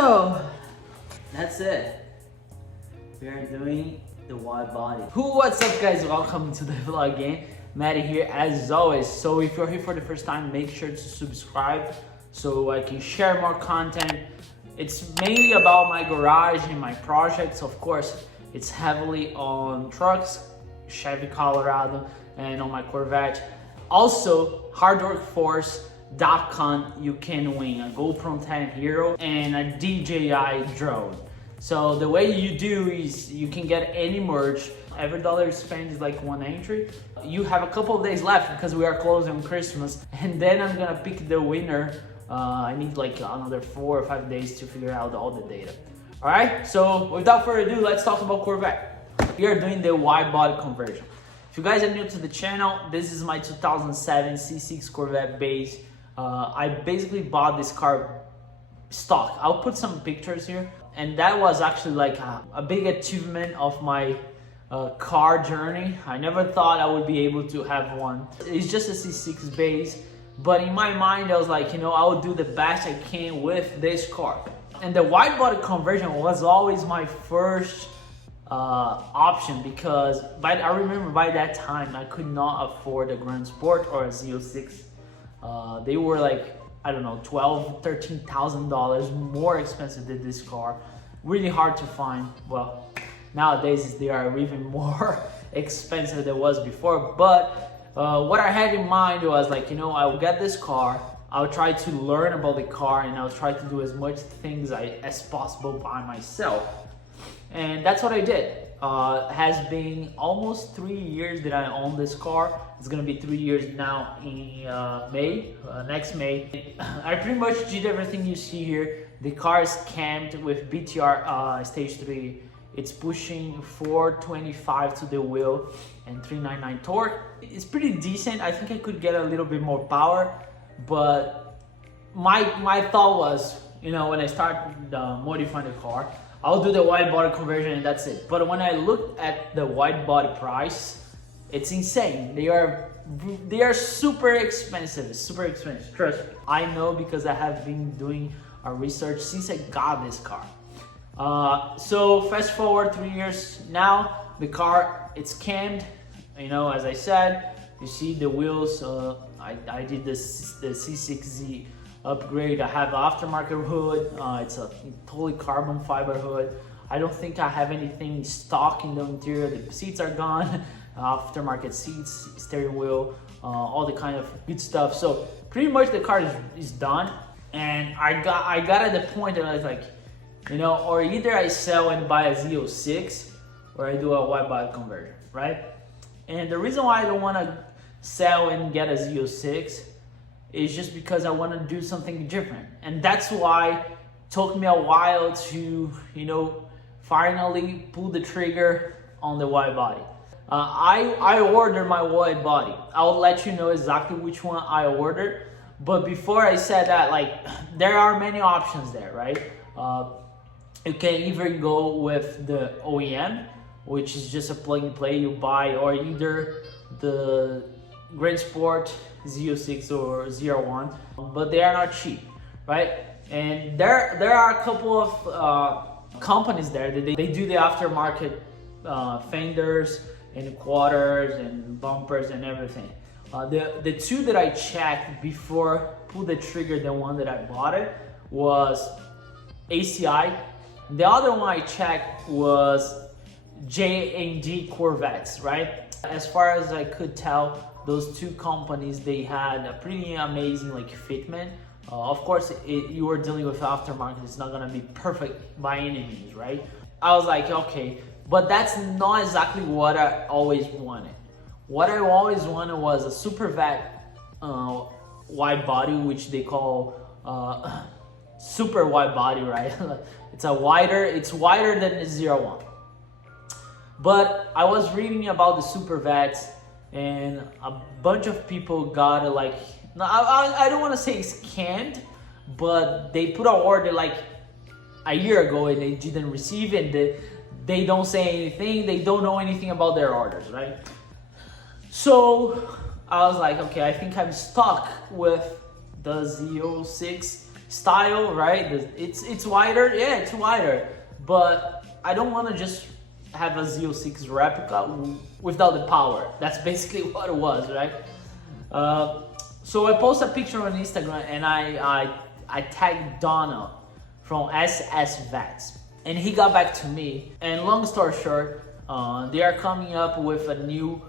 So that's it. We are doing the wide body. What's up, guys? Welcome to the vlog again. Maddie here as always. So if you're here for the first time, make sure to subscribe so I can share more content. It's mainly about my garage and my projects. Of course, it's heavily on trucks, Chevy Colorado, and on my Corvette. Also, hardworkforce.com, you can win a GoPro 10 Hero and a DJI drone. So the way you do is you can get any merch. Every dollar spent is like one entry. You have a couple of days left because we are closing on Christmas, and then I'm gonna pick the winner. I need like another 4 or 5 days to figure out all the data. All right, so without further ado, let's talk about Corvette. We are doing the wide body conversion. If you guys are new to the channel, this is my 2007 C6 Corvette base. I basically bought this car stock. I'll put some pictures here. And that was actually like a big achievement of my car journey. I never thought I would be able to have one. It's just a C6 base, but in my mind, I was like, you know, I would do the best I can with this car. And the wide body conversion was always my first option because I remember by that time, I could not afford a Grand Sport or a Z06. They were like, I don't know, $12,000, $13,000 more expensive than this car. Really hard to find. Well, nowadays they are even more expensive than it was before. But what I had in mind was like, you know, I will get this car, I'll try to learn about the car, and I'll try to do as much things as possible by myself. And that's what I did. Has been almost 3 years that I own this car. It's gonna be 3 years now in May, next May. I pretty much did everything you see here. The car is camped with BTR stage 3. It's pushing 425 to the wheel and 399 torque. It's pretty decent. I think I could get a little bit more power, but my thought was, you know, when I started modifying the car, I'll do the wide body conversion and that's it. But when I looked at the wide body price, it's insane. They are super expensive, trust me. I know because I have been doing a research since I got this car. So fast forward 3 years now, the car, it's cammed, you know, as I said. You see the wheels, I did the C6Z upgrade. I have aftermarket hood. It's a totally carbon fiber hood. I don't think I have anything stock in the interior. The seats are gone, aftermarket seats, steering wheel, all the kind of good stuff. So pretty much the car is done. And I got at the point that I was like, you know, or either I sell and buy a Z06 or I do a wide body conversion, right? And the reason why I don't want to sell and get a Z06 is just because I want to do something different. And that's why it took me a while to, you know, finally pull the trigger on the wide body. I ordered my wide body. I'll let you know exactly which one I ordered. But before I said that, like, there are many options there, right? You can either go with the OEM, which is just a plug and play you buy, or either the Grand Sport, Z06 or ZR1, but they are not cheap, right? And there are a couple of companies there that they do the aftermarket fenders and quarters and bumpers and everything. The two that I checked before pull the trigger, the one that I bought it, was ACI. The other one I checked was J&D Corvettes, right? As far as I could tell, those two companies, they had a pretty amazing like fitment. Of course, you are dealing with aftermarket. It's not gonna be perfect by any means, right? I was like, okay, but that's not exactly what I always wanted. What I always wanted was a Supervet wide body, which they call super wide body, right? It's wider than the ZR1. But I was reading about the Supervets, and a bunch of people got like, I don't want to say scammed, but they put an order like a year ago and they didn't receive it. They don't say anything. They don't know anything about their orders, right? So I was like, okay, I think I'm stuck with the Z06 style, right? It's wider, yeah, it's wider, but I don't want to just have a Z06 replica without the power. That's basically what it was, right? So I posted a picture on Instagram and I tagged Donna from SSVets, and he got back to me. And long story short, they are coming up with a new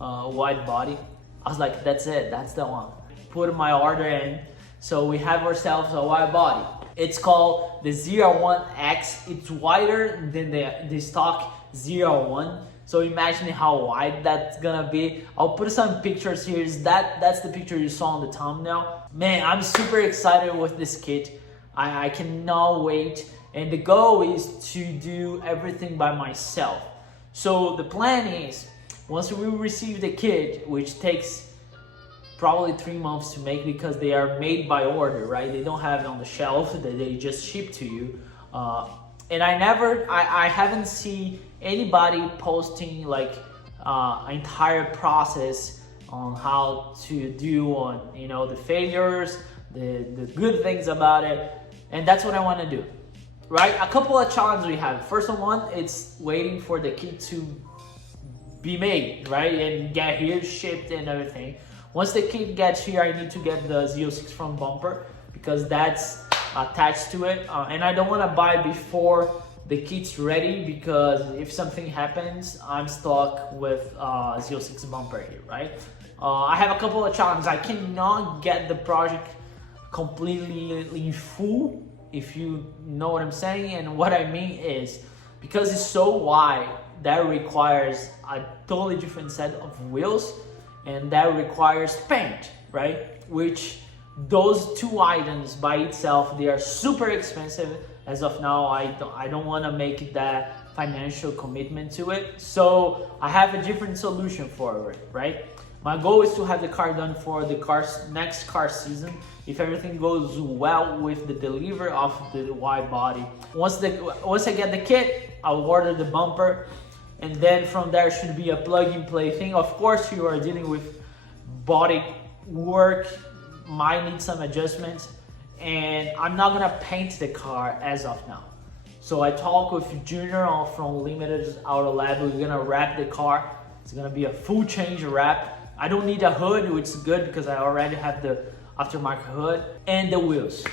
wide body. I was like, that's it, that's the one. Put my order in, so we have ourselves a wide body. It's called the ZR1X. It's wider than the stock ZR1. So imagine how wide that's gonna be. I'll put some pictures here. That's the picture you saw on the thumbnail. Man, I'm super excited with this kit. I cannot wait. And the goal is to do everything by myself. So the plan is, once we receive the kit, which takes probably 3 months to make because they are made by order, right? They don't have it on the shelf, that they just ship to you. And I haven't seen anybody posting like entire process on how to do on, you know, the failures, the good things about it. And that's what I want to do, right? A couple of challenges we have. First one, it's waiting for the kit to be made, right? And get here, shipped and everything. Once the kit gets here, I need to get the Z06 front bumper because that's attached to it. And I don't want to buy before the kit's ready, because if something happens, I'm stuck with Z06 bumper here, right? I have a couple of challenges. I cannot get the project completely in full, if you know what I'm saying. And what I mean is, because it's so wide, that requires a totally different set of wheels, and that requires paint, right? Which those two items by itself, they are super expensive. As of now, I don't want to make that financial commitment to it. So I have a different solution for it, right? My goal is to have the car done for the next car season. If everything goes well with the delivery of the wide body. Once I get the kit, I'll order the bumper. And then from there should be a plug-and-play thing. Of course, you are dealing with body work, might need some adjustments, and I'm not gonna paint the car as of now. So I talked with Junior from Limited Auto Lab. We're gonna wrap the car. It's gonna be a full change wrap. I don't need a hood, which is good because I already have the aftermarket hood. And the wheels.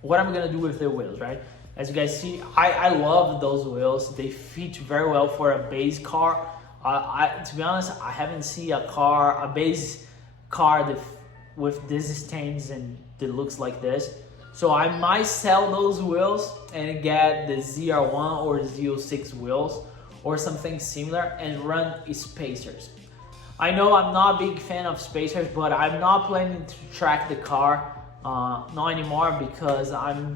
What I'm gonna do with the wheels, right? As you guys see, I love those wheels. They fit very well for a base car. To be honest, I haven't seen a base car with these stains and that looks like this. So I might sell those wheels and get the ZR1 or Z06 wheels or something similar and run spacers. I know I'm not a big fan of spacers, but I'm not planning to track the car. Not anymore, because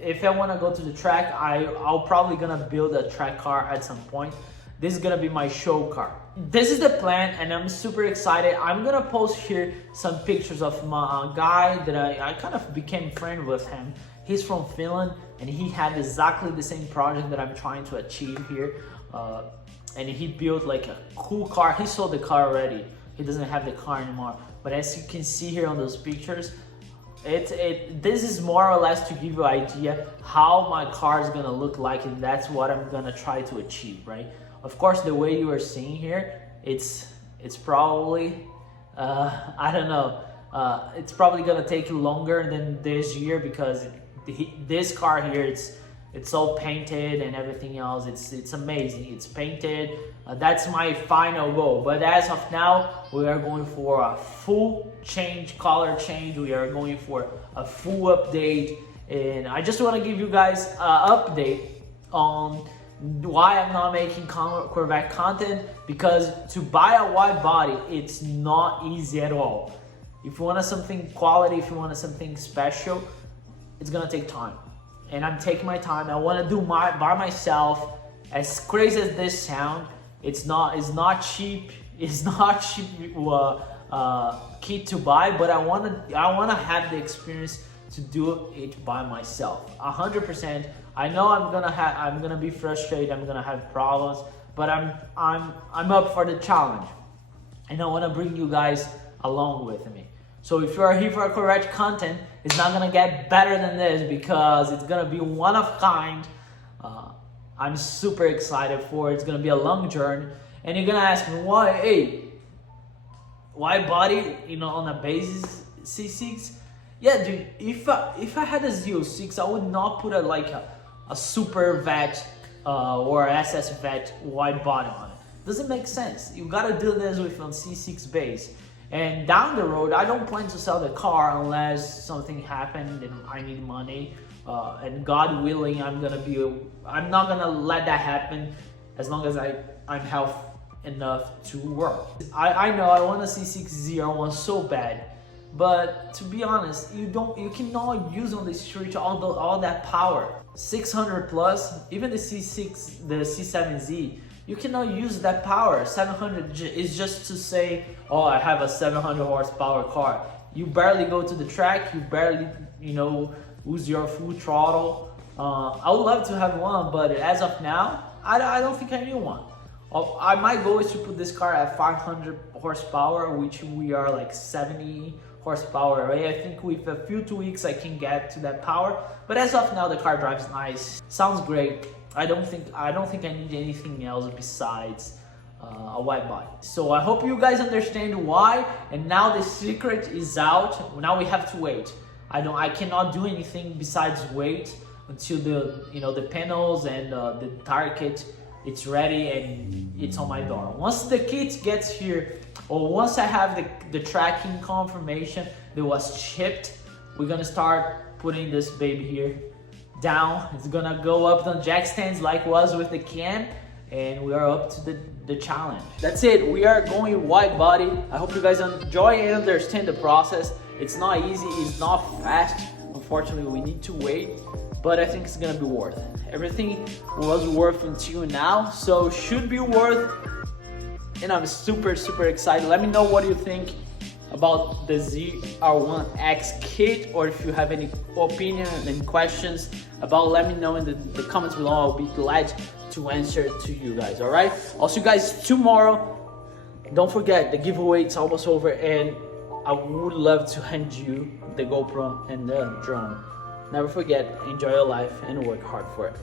if I want to go to the track, I'll probably gonna build a track car at some point. This is gonna be my show car. This is the plan, and I'm super excited. I'm gonna post here some pictures of my guy that I kind of became friend with him. He's from Finland, and he had exactly the same project that I'm trying to achieve here. And he built like a cool car. He sold the car already. He doesn't have the car anymore. But as you can see here on those pictures, this is more or less to give you an idea how my car is gonna look like, and that's what I'm gonna try to achieve, right? Of course, the way you are seeing here, it's probably I don't know, it's probably gonna take longer than this year, because this car here, it's all painted and everything else. It's amazing. It's painted. That's my final goal. But as of now, we are going for a full change, color change. We are going for a full update. And I just want to give you guys an update on why I'm not making Corvette content. Because to buy a wide body, it's not easy at all. If you want something quality, if you want something special, it's gonna take time. And I'm taking my time. I want to do by myself. As crazy as this sound, it's not cheap. It's not cheap kit to buy, but I wanna have the experience to do it by myself. 100%. I know I'm gonna be frustrated. I'm gonna have problems, but I'm up for the challenge, and I want to bring you guys along with me. So if you are here for Corvette content, it's not gonna get better than this because it's gonna be one of a kind. I'm super excited for it. It's gonna be a long journey. And you're gonna ask me why, hey, why body, on a basis C6? Yeah, dude, if I had a Z06, I would not put a Super Vet or SS Vet wide body on it. Doesn't make sense. You gotta do this with a C6 base. And down the road, I don't plan to sell the car unless something happened and I need money. And God willing, I'm not gonna let that happen as long as I'm healthy enough to work. I know I want a C6 ZR1 so bad, but to be honest, you cannot use on the street all that power. 600 plus, even the C6, the C7Z, you cannot use that power. 700 is just to say, oh, I have a 700 horsepower car. You barely go to the track, you barely, use your full throttle. I would love to have one, but as of now, I don't think I need one. My goal is to put this car at 500 horsepower, which we are like 70 horsepower already. I think with a few tweaks I can get to that power, but as of now the car drives nice, sounds great. I don't think I need anything else besides a wide body. So I hope you guys understand why, and now the secret is out. Now we have to wait. I cannot do anything besides wait until the panels and the tire kit it's ready and it's on my door. Once the kit gets here, or once I have the tracking confirmation that was shipped, we're gonna start putting this baby here down. It's gonna go up on jack stands like was with the Cam, and we are up to the challenge. That's it, we are going wide body. I hope you guys enjoy and understand the process. It's not easy, it's not fast. Unfortunately, we need to wait, but I think it's gonna be worth it. Everything was worth until now, so should be worth, and I'm super excited. Let me know what you think about the ZR1X kit, or if you have any opinion and questions about, let me know in the comments below. I'll be glad to answer to you guys. All right, I'll see you guys tomorrow. Don't forget, the giveaway is almost over, and I would love to hand you the GoPro and the drone. Never forget, enjoy your life and work hard for it.